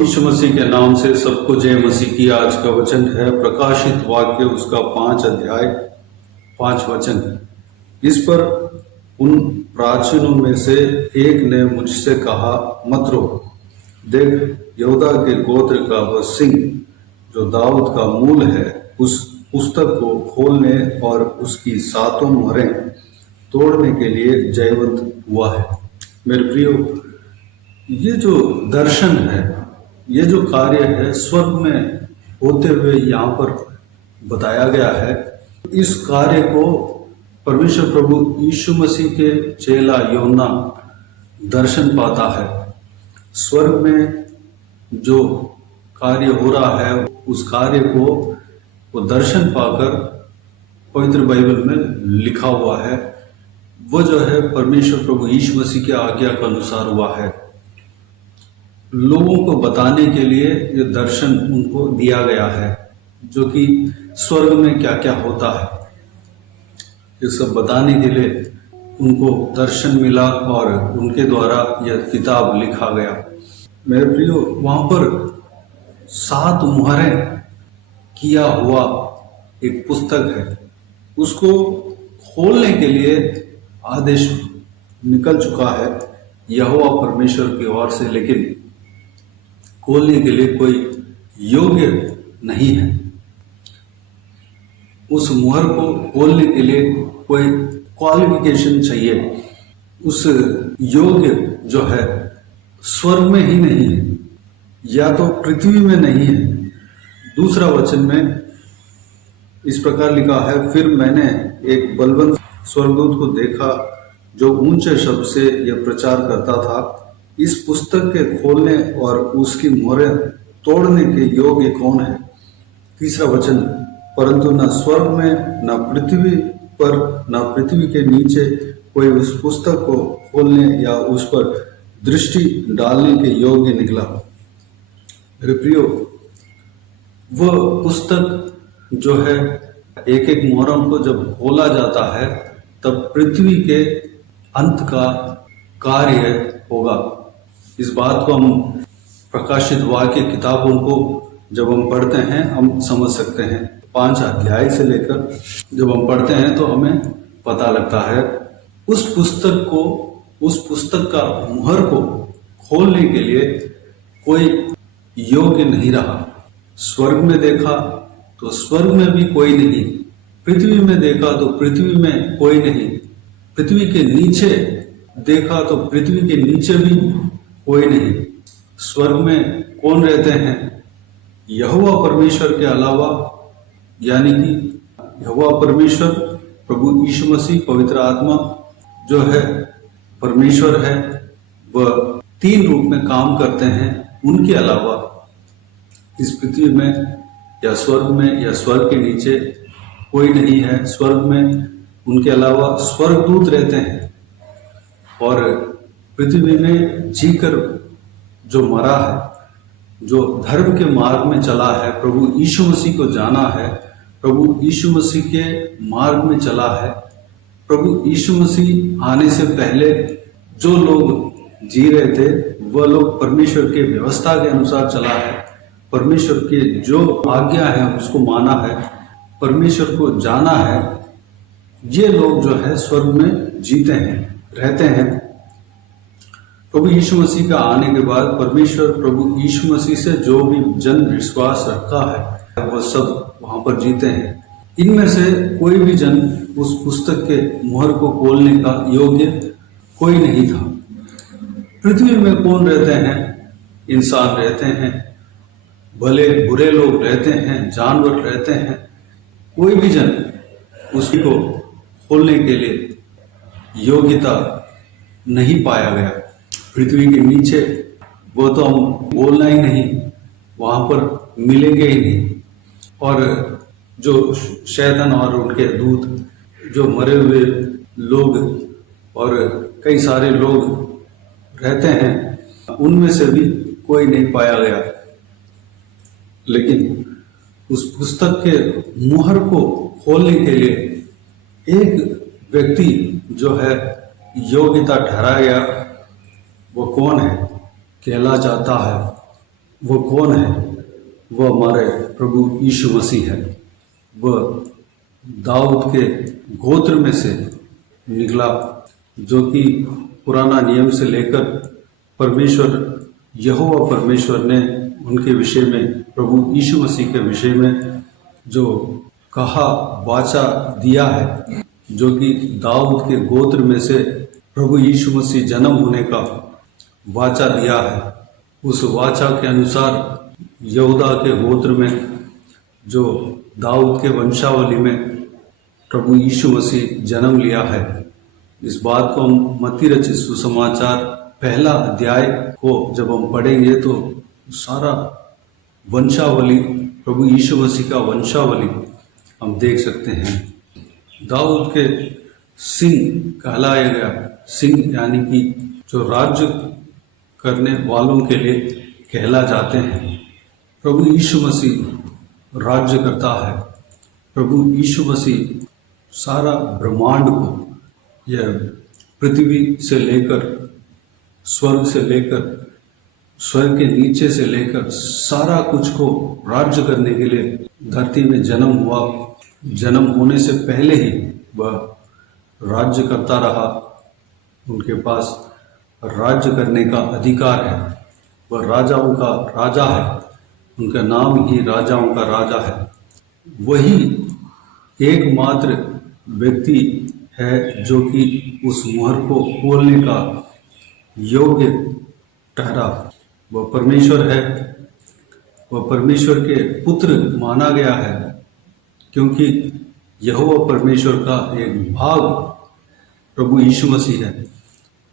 यीशु मसीह के नाम से सबको जय मसीह की। आज का वचन है प्रकाशित वाक्य, उसका 5 अध्याय 5 वचन। इस पर उन प्राचीनों में से एक ने मुझसे कहा, मत रो, देख यहूदा के गोत्र का वह सिंह जो दाऊद का मूल है, उस पुस्तक को खोलने और उसकी 7 मोहरें तोड़ने के लिए जयवंत हुआ है। मेरे प्रियो, ये जो दर्शन है, ये जो कार्य है, स्वर्ग में होते हुए यहाँ पर बताया गया है। इस कार्य को परमेश्वर प्रभु यीशु मसीह के चेला योना दर्शन पाता है। स्वर्ग में जो कार्य हो रहा है, उस कार्य को वो दर्शन पाकर पवित्र बाइबल में लिखा हुआ है। वो जो है परमेश्वर प्रभु यीशु मसीह की आज्ञा के अनुसार हुआ है। लोगों को बताने के लिए ये दर्शन उनको दिया गया है, जो कि स्वर्ग में क्या क्या होता है, ये सब बताने के लिए उनको दर्शन मिला और उनके द्वारा यह किताब लिखा गया। मेरे प्रियो, वहाँ पर 7 मोहरें किया हुआ एक पुस्तक है। उसको खोलने के लिए आदेश निकल चुका है यहोवा परमेश्वर की ओर से, लेकिन खोलने के लिए कोई योग्य नहीं है। उस मुहर को खोलने के लिए कोई क्वालिफिकेशन चाहिए। उस योग्य जो है स्वर्ग में ही नहीं है, या तो पृथ्वी में नहीं है। दूसरा वचन में इस प्रकार लिखा है, फिर मैंने एक बलवंत स्वर्गदूत को देखा जो ऊंचे शब्द से यह प्रचार करता था, इस पुस्तक के खोलने और उसकी मोहरें तोड़ने के योग्य कौन है। तीसरा वचन, परंतु न स्वर्ग में, न पृथ्वी पर, न पृथ्वी के नीचे कोई उस पुस्तक को खोलने या उस पर दृष्टि डालने के योग्य निकला। मेरे प्रियो, वह पुस्तक जो है, एक एक मोहरों को जब खोला जाता है, तब पृथ्वी के अंत का कार्य होगा। इस बात को हम प्रकाशित वाक्य किताबों को जब हम पढ़ते हैं हम समझ सकते हैं। 5 अध्याय से लेकर जब हम पढ़ते हैं तो हमें पता लगता है। उस पुस्तक को, उस पुस्तक का मुहर को खोलने के लिए कोई योग्य नहीं रहा। स्वर्ग में देखा तो स्वर्ग में भी कोई नहीं, पृथ्वी में देखा तो पृथ्वी में कोई नहीं, पृथ्वी के नीचे देखा तो पृथ्वी के नीचे भी कोई नहीं। स्वर्ग में कौन रहते हैं? यहोवा परमेश्वर के अलावा, यानी कि यहोवा परमेश्वर, प्रभु यीशु मसीह, पवित्र आत्मा जो है परमेश्वर है, वह 3 रूप में काम करते हैं। उनके अलावा इस पृथ्वी में या स्वर्ग में या स्वर्ग के नीचे कोई नहीं है। स्वर्ग में उनके अलावा स्वर्गदूत रहते हैं, और पृथ्वी में जीकर जो मरा है, जो धर्म के मार्ग में चला है, प्रभु यीशु मसीह को जाना है, प्रभु यीशु मसीह के मार्ग में चला है, प्रभु यीशु मसीह आने से पहले जो लोग जी रहे थे, वह लोग परमेश्वर के व्यवस्था के अनुसार चला है, परमेश्वर के जो आज्ञा है उसको माना है, परमेश्वर को जाना है। ये लोग जो है स्वर्ग में जीते हैं, रहते हैं। प्रभु यीशु मसीह का आने के बाद परमेश्वर प्रभु यीशु मसीह से जो भी जन विश्वास रखा है, वह सब वहां पर जीते हैं। इनमें से कोई भी जन उस पुस्तक के मुहर को खोलने का योग्य कोई नहीं था। पृथ्वी में कौन रहते हैं? इंसान रहते हैं, भले बुरे लोग रहते हैं, जानवर रहते हैं। कोई भी जन उसी को खोलने के लिए योग्यता नहीं पाया गया। पृथ्वी के नीचे वो तो हम बोलना ही नहीं, वहां पर मिलेंगे ही नहीं। और जो शैतान और उनके दूत, जो मरे हुए लोग और कई सारे लोग रहते हैं, उनमें से भी कोई नहीं पाया गया। लेकिन उस पुस्तक के मुहर को खोलने के लिए एक व्यक्ति जो है योग्यता ठहराया गया। वो कौन है? कहला जाता है वो कौन है? वह हमारे प्रभु यीशु मसीह है। वह दाऊद के गोत्र में से निकला, जो कि पुराना नियम से लेकर परमेश्वर यहोवा परमेश्वर ने उनके विषय में, प्रभु यीशु मसीह के विषय में जो कहा, वाचा दिया है, जो कि दाऊद के गोत्र में से प्रभु यीशु मसीह जन्म होने का वाचा दिया है। उस वाचा के अनुसार यहूदा के गोत्र में, जो दाऊद के वंशावली में प्रभु यीशु मसीह जन्म लिया है। इस बात को हम मत्ती रचित सुसमाचार पहला अध्याय को जब हम पढ़ेंगे तो सारा वंशावली, प्रभु यीशु मसीह का वंशावली हम देख सकते हैं। दाऊद के सिंह कहलाया गया। सिंह यानी कि जो राज्य करने वालों के लिए कहला जाते हैं। प्रभु यीशु मसीह राज्य करता है। प्रभु यीशु मसीह सारा ब्रह्मांड को, यह पृथ्वी से लेकर, स्वर्ग से लेकर, स्वर्ग के नीचे से लेकर सारा कुछ को राज्य करने के लिए धरती में जन्म हुआ। जन्म होने से पहले ही वह राज्य करता रहा। उनके पास राज्य करने का अधिकार है। वह राजाओं का राजा है। उनका नाम ही राजाओं का राजा है। वही एकमात्र व्यक्ति है जो कि उस मुहर को खोलने का योग्य ठहरा। वह परमेश्वर है। वह परमेश्वर के पुत्र माना गया है, क्योंकि यहोवा परमेश्वर का एक भाग प्रभु यीशु मसीह है।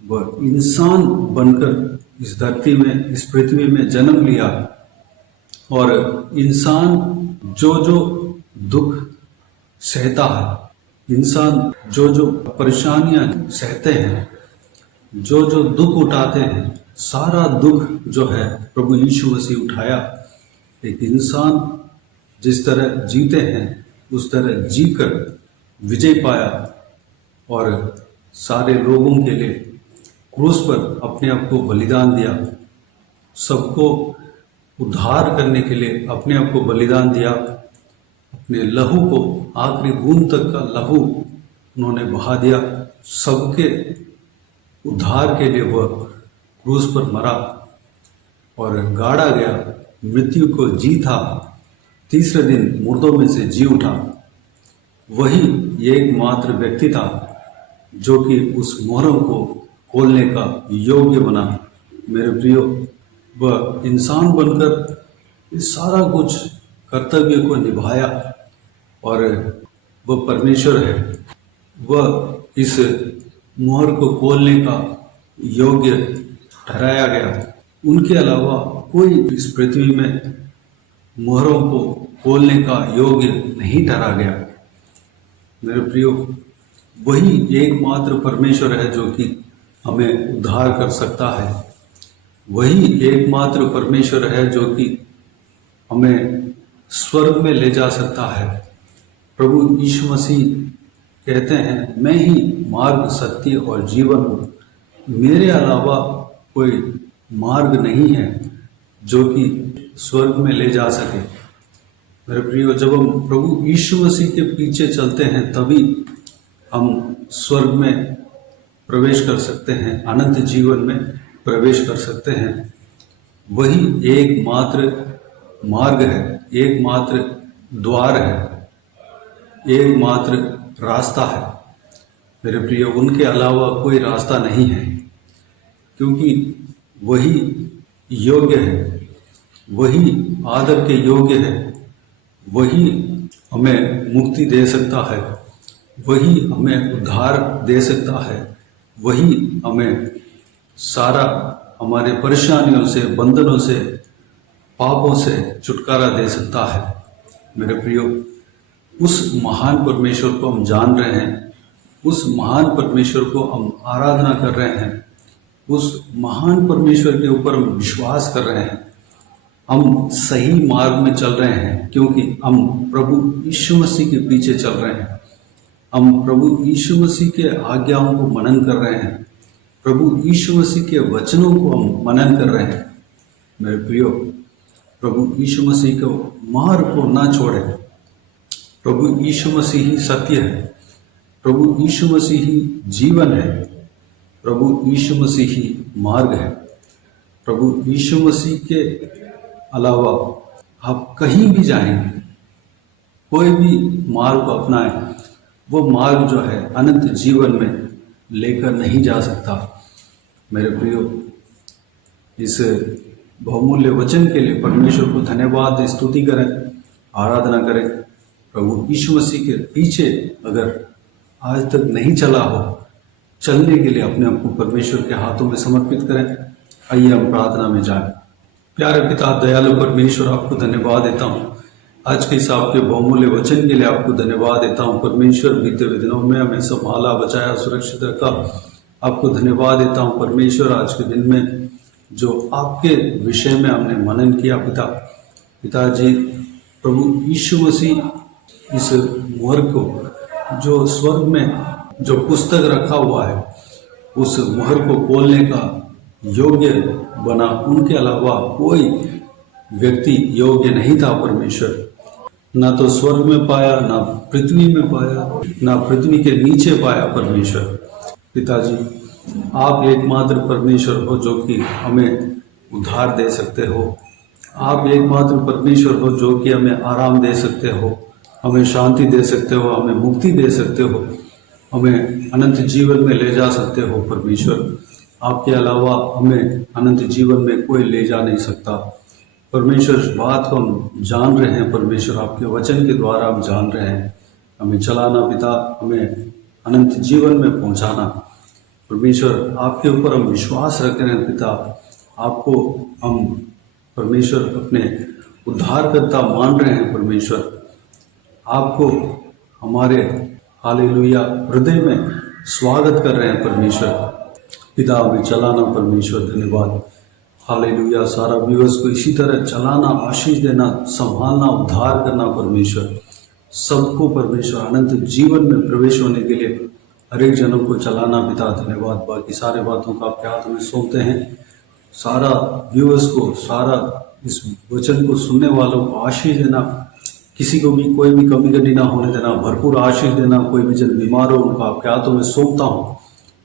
वह इंसान बनकर इस धरती में, इस पृथ्वी में जन्म लिया, और इंसान जो जो दुख सहता है, इंसान जो जो परेशानियां सहते हैं, जो जो दुख उठाते हैं, सारा दुख जो है प्रभु यीशु मसीह उठाया। एक इंसान जिस तरह जीते हैं उस तरह जीकर विजय पाया, और सारे लोगों के लिए क्रूस पर अपने आप को बलिदान दिया। सबको उद्धार करने के लिए अपने आप को बलिदान दिया। अपने लहू को, आखिरी बूंद तक का लहू उन्होंने बहा दिया। सबके उद्धार के लिए वह क्रूस पर मरा और गाड़ा गया, मृत्यु को जीता, तीसरे दिन मुर्दों में से जी उठा। वही एकमात्र व्यक्ति था जो कि उस मोहरों को खोलने का योग्य बना। मेरे प्रियो, वह इंसान बनकर इस सारा कुछ कर्तव्य को निभाया, और वह परमेश्वर है। वह इस मोहर को खोलने का योग्य ठहराया गया। उनके अलावा कोई इस पृथ्वी में मोहरों को खोलने का योग्य नहीं ठहरा गया। मेरे प्रियो, वही एकमात्र परमेश्वर है जो कि हमें उद्धार कर सकता है। वही एकमात्र परमेश्वर है जो कि हमें स्वर्ग में ले जा सकता है। प्रभु यीशु मसीह कहते हैं, मैं ही मार्ग, सत्य और जीवन हूँ। मेरे अलावा कोई मार्ग नहीं है जो कि स्वर्ग में ले जा सके। मेरे प्रियो, जब हम प्रभु यीशु मसीह के पीछे चलते हैं तभी हम स्वर्ग में प्रवेश कर सकते हैं, अनंत जीवन में प्रवेश कर सकते हैं। वही एकमात्र मार्ग है, एकमात्र द्वार है, एकमात्र रास्ता है। मेरे प्रियो, उनके अलावा कोई रास्ता नहीं है, क्योंकि वही योग्य है, वही आदर के योग्य है, वही हमें मुक्ति दे सकता है, वही हमें उद्धार दे सकता है, वही हमें सारा हमारे परेशानियों से, बंधनों से, पापों से छुटकारा दे सकता है। मेरे प्रियो, उस महान परमेश्वर को हम जान रहे हैं, उस महान परमेश्वर को हम आराधना कर रहे हैं, उस महान परमेश्वर के ऊपर हम विश्वास कर रहे हैं। हम सही मार्ग में चल रहे हैं, क्योंकि हम प्रभु यीशु मसीह के पीछे चल रहे हैं। हम प्रभु यीशु मसीह के आज्ञाओं को मनन कर रहे हैं। प्रभु यीशु मसीह के वचनों को हम मनन कर रहे हैं। मेरे प्रियो, प्रभु यीशु मसीह को मार्ग को ना छोड़े। प्रभु यीशु मसीह ही सत्य है, प्रभु यीशु मसीह ही जीवन है, प्रभु यीशु मसीह ही मार्ग है। प्रभु यीशु मसीह के अलावा आप कहीं भी जाएंगे, कोई भी मार्ग अपनाए, वो मार्ग जो है अनंत जीवन में लेकर नहीं जा सकता। मेरे प्रियो, इस बहुमूल्य वचन के लिए परमेश्वर को धन्यवाद दें, स्तुति करें, आराधना करें। प्रभु यीशु मसीह के पीछे अगर आज तक नहीं चला हो, चलने के लिए अपने आप को परमेश्वर के हाथों में समर्पित करें। आइए हम प्रार्थना में जाएं। प्यारे पिता दयालु परमेश्वर, आपको धन्यवाद देता हूँ आज के इस आपके बहुमूल्य वचन के लिए। आपको धन्यवाद देता हूँ परमेश्वर, बीते हुए दिनों में हमें संभाला, बचाया, सुरक्षित रखा। आपको धन्यवाद देता हूँ परमेश्वर, आज के दिन में जो आपके विषय में हमने मनन किया पिताजी। प्रभु यीशु मसीह इस मुहर को जो स्वर्ग में जो पुस्तक रखा हुआ है, उस मुहर को खोलने का योग्य बना। उनके अलावा कोई व्यक्ति योग्य नहीं था परमेश्वर। ना तो स्वर्ग में पाया, ना पृथ्वी में पाया, ना पृथ्वी के नीचे पाया परमेश्वर। पिताजी, आप एकमात्र परमेश्वर हो जो कि हमें उद्धार दे सकते हो। आप एकमात्र परमेश्वर हो जो कि हमें आराम दे सकते हो, हमें शांति दे सकते हो, हमें मुक्ति दे सकते हो, हमें अनंत जीवन में ले जा सकते हो परमेश्वर। आपके अलावा हमें अनंत जीवन में कोई ले जा नहीं सकता परमेश्वर। इस बात को हम जान रहे हैं परमेश्वर, आपके वचन के द्वारा हम जान रहे हैं। हमें चलाना पिता, हमें अनंत जीवन में पहुंचाना परमेश्वर। आपके ऊपर हम विश्वास रख रहे हैं पिता। आपको हम परमेश्वर अपने उद्धारकर्ता मान रहे हैं परमेश्वर। आपको हमारे हालेलुया हृदय में स्वागत कर रहे हैं परमेश्वर। पिता, हमें चलाना परमेश्वर, धन्यवाद। हालेलुया, सारा व्यूअर्स को इसी तरह चलाना, आशीष देना, संभालना, उद्धार करना परमेश्वर। सबको परमेश्वर अनंत जीवन में प्रवेश होने के लिए हर एक जनों को चलाना पिता, धन्यवाद। बाकी सारे बातों का आपके हाथ में सौंपते हैं। सारा व्यूअर्स को, सारा इस वचन को सुनने वालों को आशीष देना, किसी को भी कोई भी कमी कटी ना होने देना, भरपूर आशीष देना। कोई भी जन बीमार हो उनको आपके हाथों में सौंपता हूँ।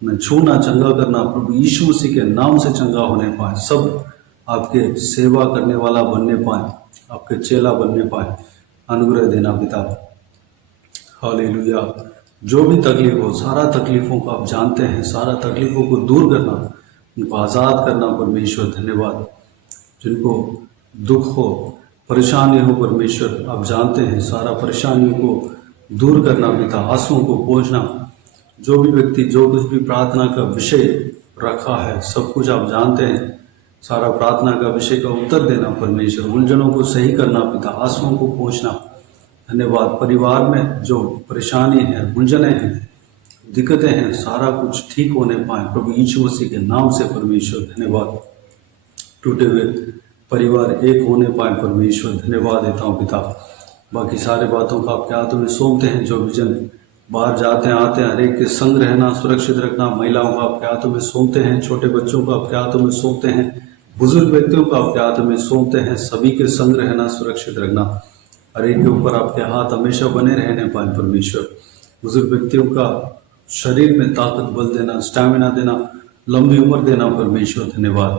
मैं छूना, चंगा करना, प्रभु यीशु मसीह के नाम से चंगा होने पाए। सब आपके सेवा करने वाला बनने पाए, आपके चेला बनने पाए, अनुग्रह देना पिता। हालेलुया। जो भी तकलीफ हो, सारा तकलीफों को आप जानते हैं, सारा तकलीफों को दूर करना, उनको आज़ाद करना परमेश्वर, धन्यवाद। जिनको दुख हो, परेशानी हो परमेश्वर, आप जानते हैं, सारा परेशानियों को दूर करना पिता, आंसुओं को पोंछना। जो भी व्यक्ति जो कुछ भी प्रार्थना का विषय रखा है, सब कुछ आप जानते हैं। सारा प्रार्थना का विषय का उत्तर देना परमेश्वर, उलझनों को सही करना पिता, आंसुओं को पोंछना, धन्यवाद। परिवार में जो परेशानी है, उलझने हैं, दिक्कतें हैं, सारा कुछ ठीक होने पाए प्रभु यीशु मसीह के नाम से परमेश्वर, धन्यवाद। टूटे हुए परिवार एक होने पाए परमेश्वर, धन्यवाद देता हूँ पिता। बाकी सारे बातों का आपके हाथों में सौंपते हैं। जो भी जन बाहर जाते हैं आते हैं, हर एक के संग रहना, सुरक्षित रखना, महिलाओं का आपके हाथों में सौंपते हैं, छोटे बच्चों को आपके हाथों में सौंपते हैं, बुजुर्ग व्यक्तियों को आपके हाथों में सौंपते हैं। सभी के संग रहना, सुरक्षित रखना, हर एक के ऊपर आपके हाथ हमेशा बने रहने पाए परमेश्वर। बुजुर्ग व्यक्तियों का शरीर में ताकत, बल देना, स्टैमिना देना, लंबी उम्र देना परमेश्वर, धन्यवाद।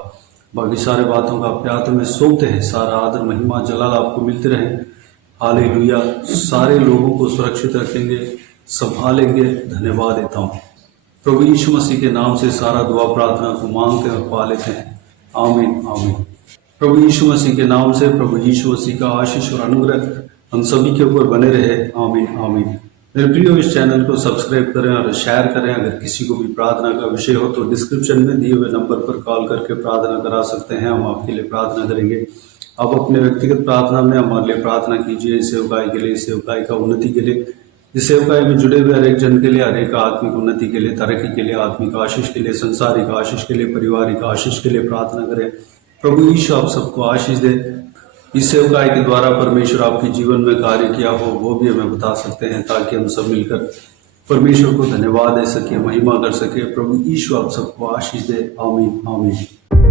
बाकी सारे बातों का आपके हाथों में सौंपते हैं। सारा आदर, महिमा, जलाल आपको मिलते रहे। हालेलुया। सारे लोगों को सुरक्षित रखेंगे, संभालेंगे, धन्यवाद देता हूँ प्रभु यीशु मसीह के नाम से। सारा दुआ प्रार्थना को मांगते हैं और पा लेते हैं, आमीन आमीन। प्रभु यीशु मसीह के नाम से प्रभु यीशु मसीह का आशीष और अनुग्रह हम सभी के ऊपर बने रहे, आमीन आमीन। मेरे प्रियो, इस चैनल को सब्सक्राइब करें और शेयर करें। अगर किसी को भी प्रार्थना का विषय हो तो डिस्क्रिप्शन में दिए हुए नंबर पर कॉल करके प्रार्थना करा सकते हैं। हम आपके लिए प्रार्थना करेंगे। आप अपने व्यक्तिगत प्रार्थना में हमारे लिए प्रार्थना कीजिए, सेवकाई के लिए, सेवकाई का उन्नति के लिए, इस सेवकाई में जुड़े हुए हर एक जन के लिए, हर एक आत्मिक उन्नति के लिए, तरक्की के लिए, आत्मिक आशीष के लिए, संसारिक आशीष के लिए, पारिवारिक आशीष के लिए प्रार्थना करें। प्रभु यीशु आप सबको आशीष दे। इस सेवकाई के द्वारा परमेश्वर आपके जीवन में कार्य किया हो वो भी हमें बता सकते हैं, ताकि हम सब मिलकर परमेश्वर को धन्यवाद दे सके, महिमा कर सके। प्रभु यीशु आप सबको आशीष दे, आमीन आमीन।